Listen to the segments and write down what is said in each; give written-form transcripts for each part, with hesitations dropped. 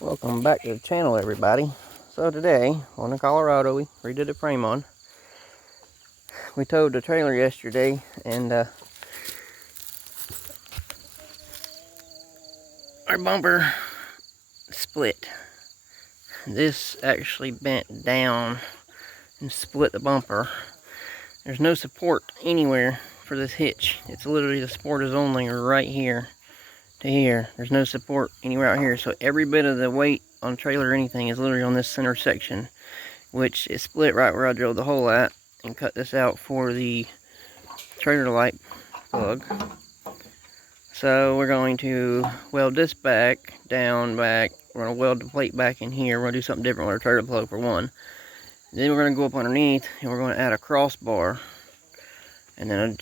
Welcome back to the channel, everybody. So today, on the Colorado, we redid the frame on. We towed the trailer yesterday, and our bumper split. This actually bent down and split the bumper. There's no support anywhere for this hitch. It's literally, the support is only right here to here. There's no support anywhere out here, so every bit of the weight on the trailer or anything is literally on this center section, which is split right where I drilled the hole at and cut this out for the trailer light plug. So we're going to weld this back, down, back. We're going to weld the plate back in here. We're going to do something different with our trailer plug for one. Then we're going to go up underneath and we're going to add a crossbar and then a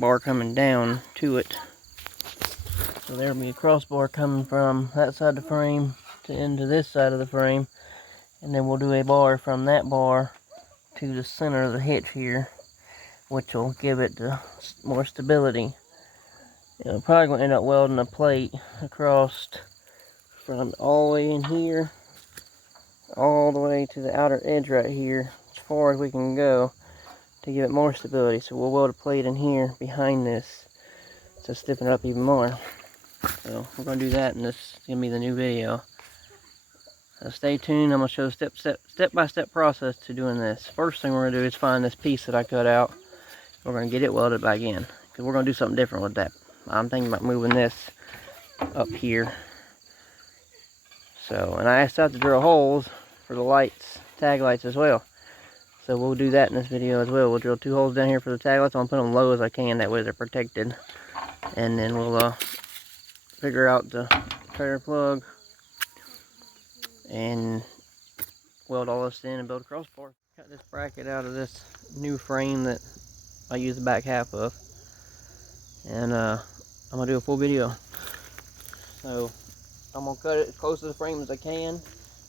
bar coming down to it. So there'll be a crossbar coming from that side of the frame to into this side of the frame, and then we'll do a bar from that bar to the center of the hitch here, which will give it more stability. We're probably going to end up welding a plate across from all the way in here all the way to the outer edge right here, as far as we can go, to give it more stability. So we'll weld a plate in here behind this to stiffen it up even more. So we're going to do that, and this is going to be the new video. So stay tuned. I'm going to show step-by-step process to doing this. First thing we're going to do is find this piece that I cut out. We're going to get it welded back in, because we're going to do something different with that. I'm thinking about moving this up here. So, and I asked out to drill holes for the lights, tag lights as well. So we'll do that in this video as well. We'll drill 2 holes down here for the tag lights. I'm going to put them low as I can, that way they're protected. And then we'll figure out the trailer plug and weld all this in and build a crossbar. Cut this bracket out of this new frame that I use the back half of, and I'm gonna do a full video. So I'm gonna cut it as close to the frame as I can,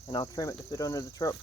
and I'll trim it to fit under the truck.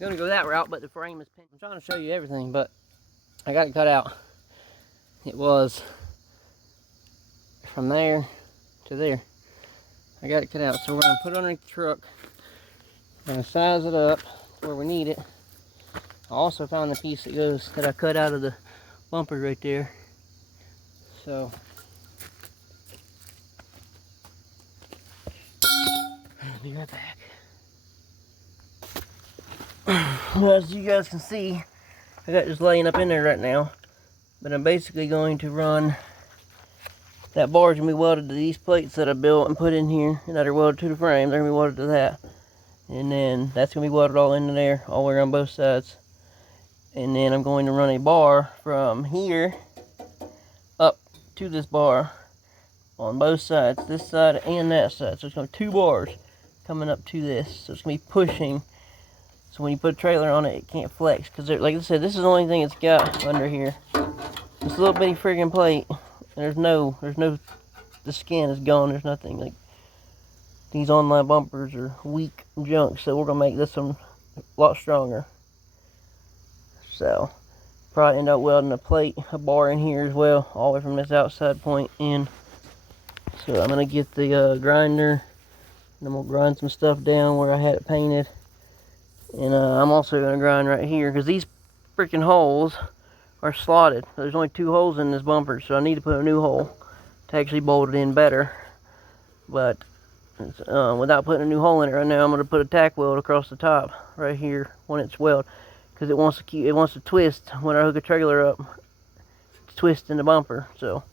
I'm gonna go that route, but the frame is pinned. I'm trying to show you everything, but I got it cut out. It was from there to there. I got it cut out, so we're gonna put it underneath the truck. We're gonna size it up where we need it. I also found the piece that I cut out of the bumper right there. So I'll be right back. Well, as you guys can see, I got this laying up in there right now, but I'm basically going to run that bar is going to be welded to these plates that I built and put in here, and that are welded to the frame. They're going to be welded to that, and then that's going to be welded all into there, all the way around both sides. And then I'm going to run a bar from here up to this bar on both sides, this side and that side. So it's going to be 2 bars coming up to this, so it's going to be pushing. So when you put a trailer on it, it can't flex, because like I said, this is the only thing it's got under here. This little bitty friggin' plate. There's no, the skin is gone. There's nothing. Like, these online bumpers are weak junk, so we're gonna make this one a lot stronger. So probably end up welding a bar in here as well, all the way from this outside point in. So I'm gonna get the grinder, and I'm gonna grind some stuff down where I had it painted. And I'm also going to grind right here because these freaking holes are slotted. There's only 2 holes in this bumper, so I need to put a new hole to actually bolt it in better. But without putting a new hole in it right now, I'm going to put a tack weld across the top right here when it's welded, because it wants to twist when I hook a trailer up. It's twisting the bumper, so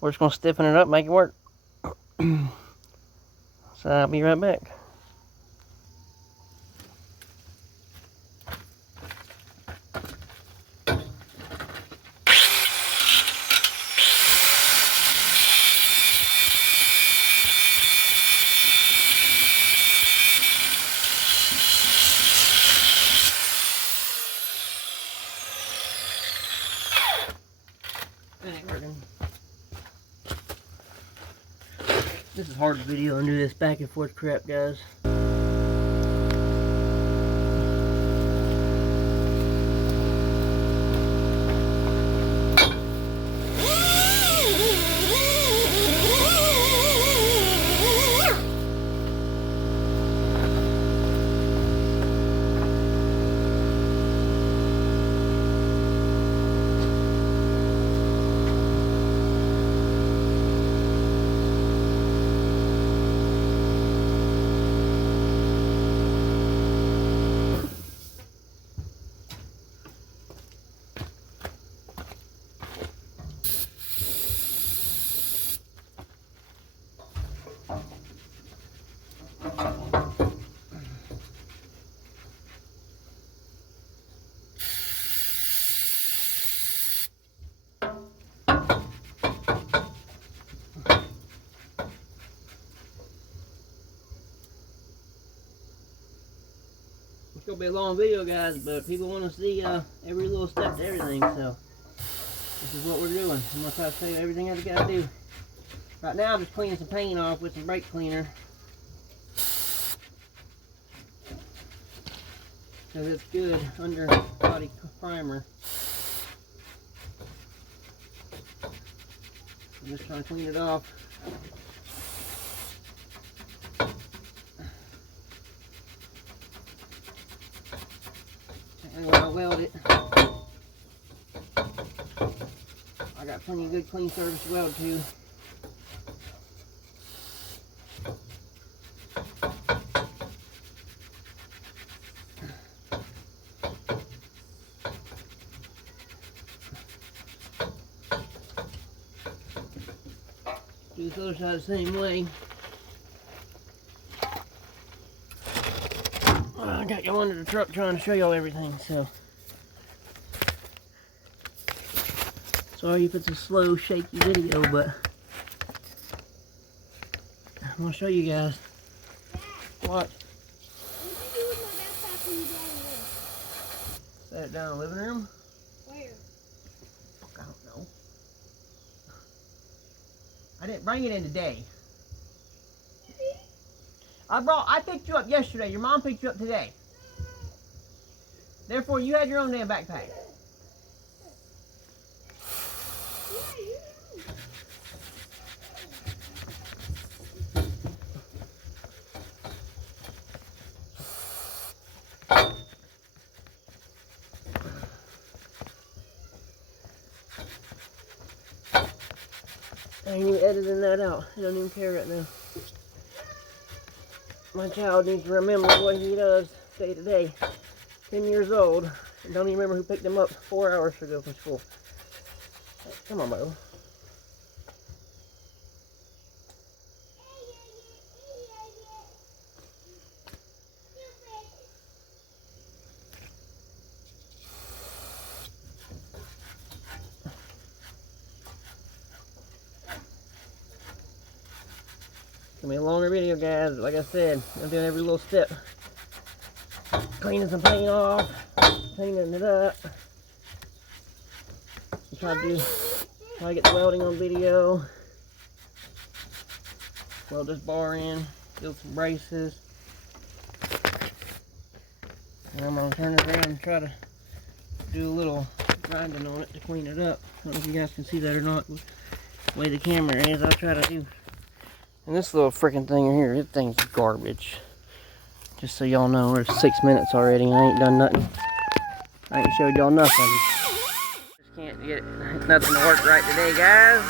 we're just going to stiffen it up, make it work. So I'll be right back. This is hard to video and do this back and forth crap, guys. It's gonna be a long video, guys, but people want to see every little step to everything, so this is what we're doing. I'm gonna try to show you everything that I gotta do. Right now, I'm just cleaning some paint off with some brake cleaner, because it's good under body primer. I'm just trying to clean it off. And when I weld it, I got plenty of good clean surface to weld to. Do this other side the same way. I got you under the truck trying to show y'all everything, so. Sorry if it's a slow, shaky video, but I'm gonna show you guys. What? Set it down in the living room? Where? Fuck, I don't know. I didn't bring it in today. I picked you up yesterday. Your mom picked you up today. Therefore, you had your own damn backpack. I ain't even editing that out. I don't even care right now. My child needs to remember what he does day to day. 10 years old, and don't even remember who picked him up 4 hours ago from school. Come on, Bo. It's gonna be a longer video, guys, but like I said, I'm doing every little step. Cleaning some paint off, cleaning it up. Try to get the welding on video. Weld this bar in, build some braces. And I'm gonna turn it around and try to do a little grinding on it to clean it up. I don't know if you guys can see that or not. The way the camera is, I'll try to do. And this little freaking thing here, this thing's garbage. Just so y'all know, we're 6 minutes already and I ain't done nothing. I ain't showed y'all nothing. Just can't get nothing to work right today, guys.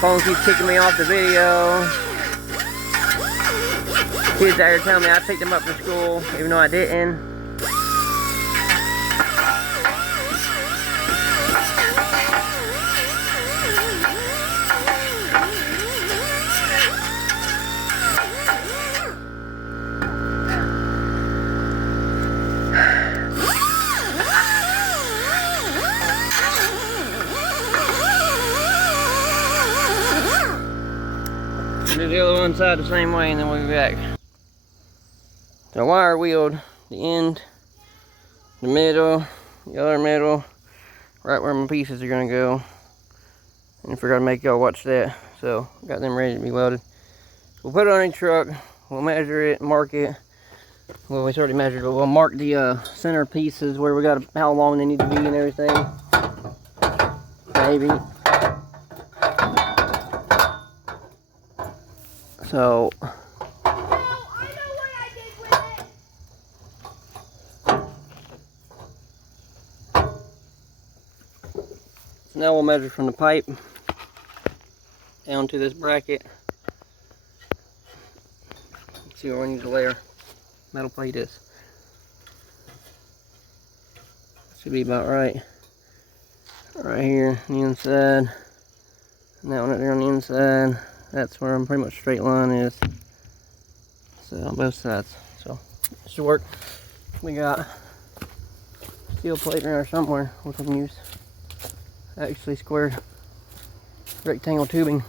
Phone keeps kicking me off the video. Kids out here telling me I picked them up from school, even though I didn't. Do the other one side the same way and then we'll be back. So wire wheeled the end, the middle, the other middle, right where my pieces are gonna go. And I forgot to make y'all watch that. So got them ready to be welded. We'll put it on a truck, we'll measure it, mark it. Well, we already measured, but we'll mark the center pieces where we got how long they need to be and everything. Maybe. So now we'll measure from the pipe down to this bracket. Let's see where we need to layer metal plate is. Should be about right. Right here on the inside. And that one right there on the inside. That's where I'm pretty much straight line is. So on both sides. So it should work. We got steel plate in there somewhere we can use. Actually square rectangle tubing.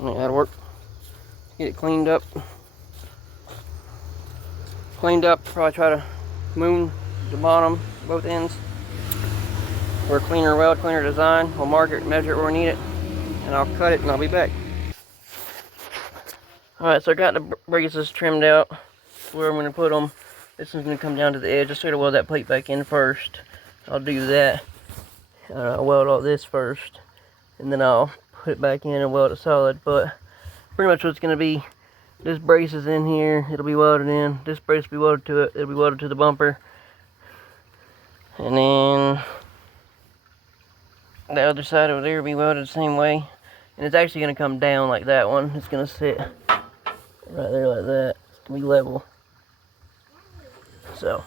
That'll work. Get it cleaned up. Probably try to moon the bottom, both ends. For a cleaner weld, cleaner design. We'll mark it, measure it where we need it, and I'll cut it and I'll be back. Alright, so I got the braces trimmed out where I'm going to put them. This one's going to come down to the edge. Just sort of weld that plate back in first. I'll do that. I'll weld all this first, and then I'll put it back in and weld it solid. But pretty much what's going to be, this brace is in here, it'll be welded in. This brace will be welded to it, it'll be welded to the bumper. And then the other side over there will be welded the same way. And it's actually going to come down like that one. It's going to sit right there like that. It's going to be level. So.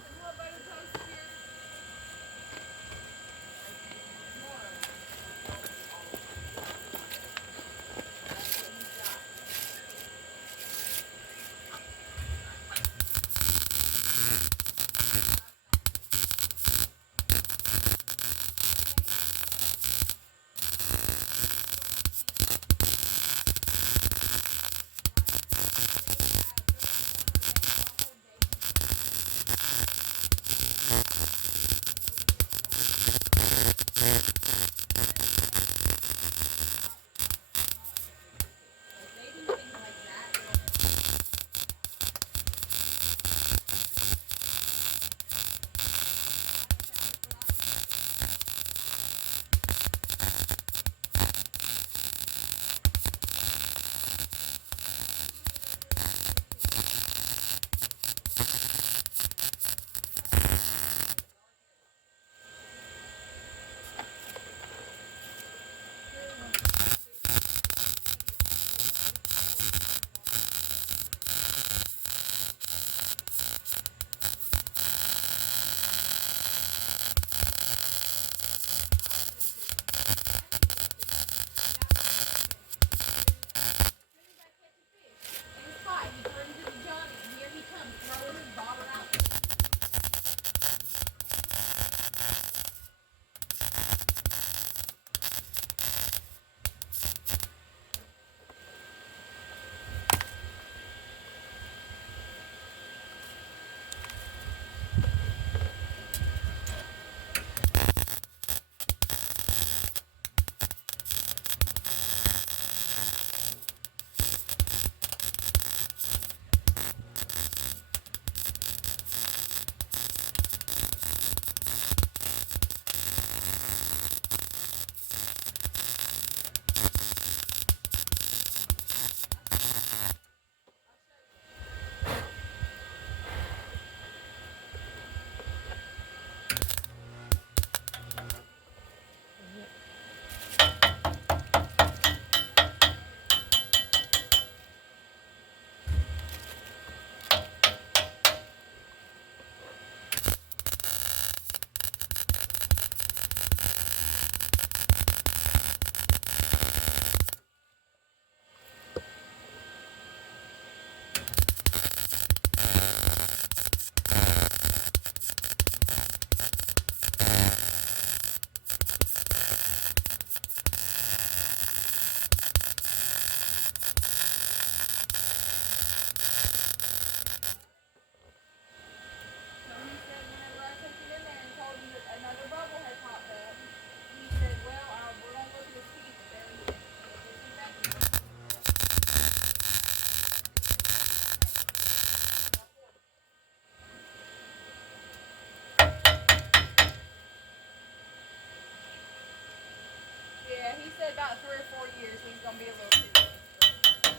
he said about 3 or 4 years he's gonna be a little too late.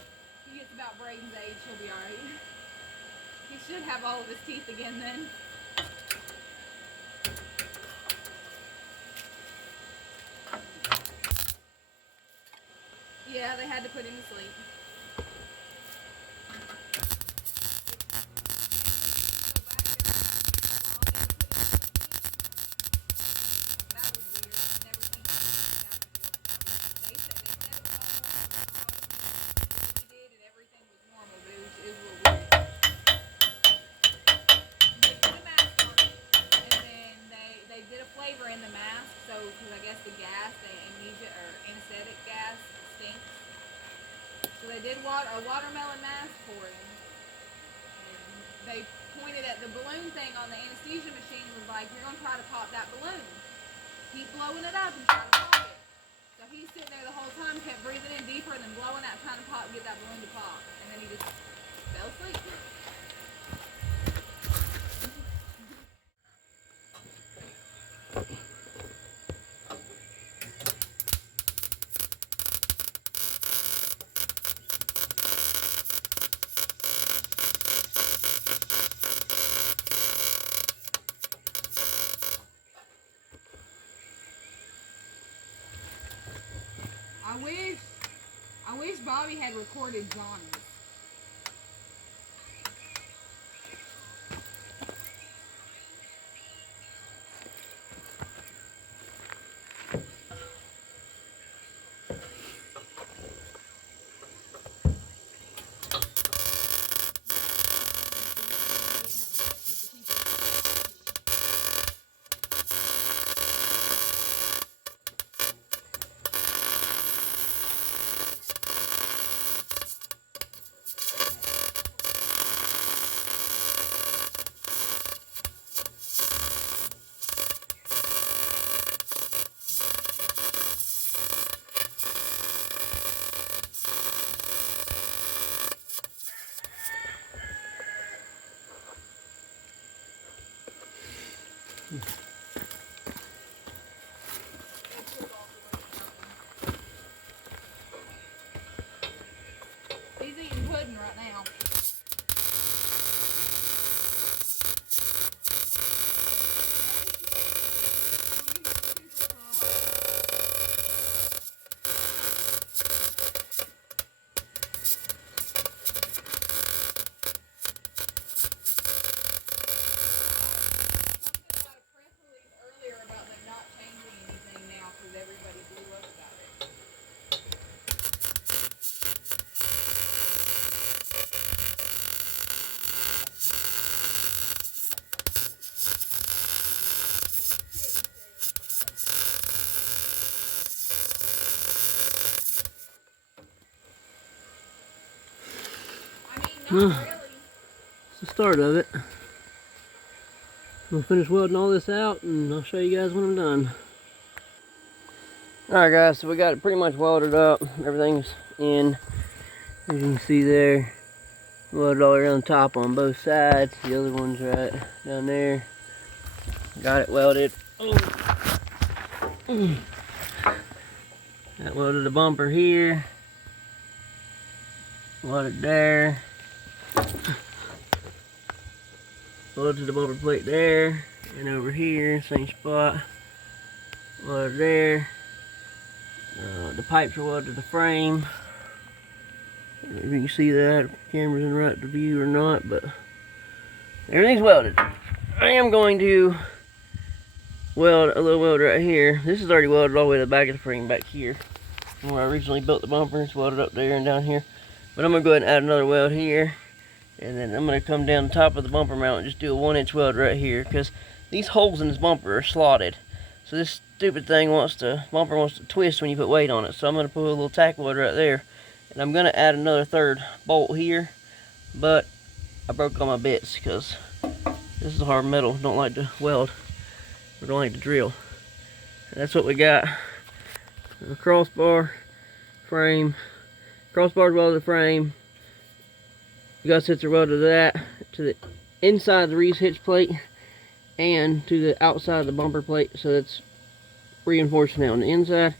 He gets about Braden's age, he'll be alright. He should have all of his teeth again then. Yeah, they had to put him to sleep. In the mask, so because I guess the gas, the amnesia or anesthetic gas stinks. So they did a watermelon mask for him. And they pointed at the balloon thing on the anesthesia machine and was like, "You're gonna try to pop that balloon. Keep blowing it up and try to pop it." So he's sitting there the whole time, kept breathing in deeper and then blowing out, trying to get that balloon to pop. And then he just fell asleep. I wish Bobby had recorded Johnny. He's eating pudding right now. Well, that's the start of it. We'll finish welding all this out and I'll show you guys when I'm done. Alright guys, so we got it pretty much welded up. Everything's in. As you can see there, welded all around the top on both sides. The other one's right down there. Got it welded. Oh. Got welded the bumper here. Welded there. Welded the bumper plate there. And over here, same spot. Welded there. The pipes are welded to the frame. If you can see that, camera's in right to view or not, but everything's welded. I am going to weld a little weld right here. This is already welded all the way to the back of the frame back here. Where I originally built the bumper, it's welded up there and down here. But I'm going to go ahead and add another weld here. And then I'm going to come down the top of the bumper mount and just do a 1-inch weld right here. Because these holes in this bumper are slotted. So this stupid thing bumper wants to twist when you put weight on it. So I'm going to put a little tack weld right there. And I'm going to add another third bolt here. But I broke all my bits because this is hard metal. Don't like to weld. Or don't like to drill. And that's what we got. A crossbar, frame. Crossbars welded to the frame. Gussets are welded to that, to the inside of the Reese hitch plate, and to the outside of the bumper plate. So that's reinforced now on the inside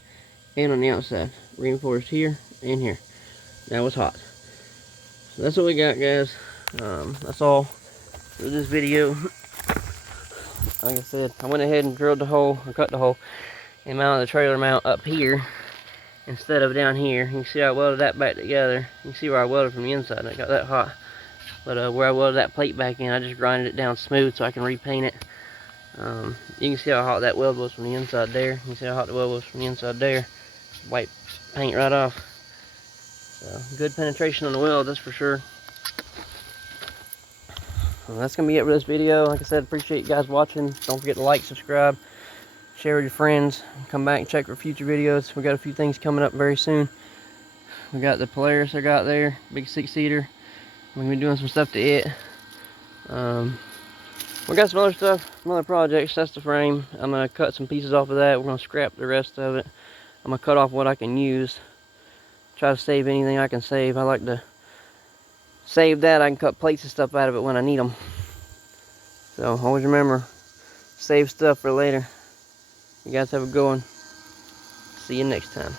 and on the outside. Reinforced here and here. That was hot. So that's what we got, guys. That's all for this video. Like I said, I went ahead and drilled the hole, or cut the hole, and mounted the trailer mount up here instead of down here. You can see I welded that back together. You can see where I welded from the inside, and it got that hot. But where I welded that plate back in, I just grinded it down smooth so I can repaint it. You can see how hot that weld was from the inside there. You can see how hot the weld was from the inside there. Wipe paint right off. So good penetration on the weld, that's for sure. Well, that's gonna be it for this video. Like I said, appreciate you guys watching. Don't forget to like, subscribe, share with your friends. Come back and check for future videos. We got a few things coming up very soon. We got the Polaris I got there, big 6-seater. We're gonna be doing some stuff to it. We got some other stuff, some other projects. That's the frame. I'm gonna cut some pieces off of that. We're gonna scrap the rest of it. I'm gonna cut off what I can use. Try to save anything I can save. I like to save that. I can cut plates and stuff out of it when I need them. So always remember, save stuff for later. You guys have a good one. See you next time.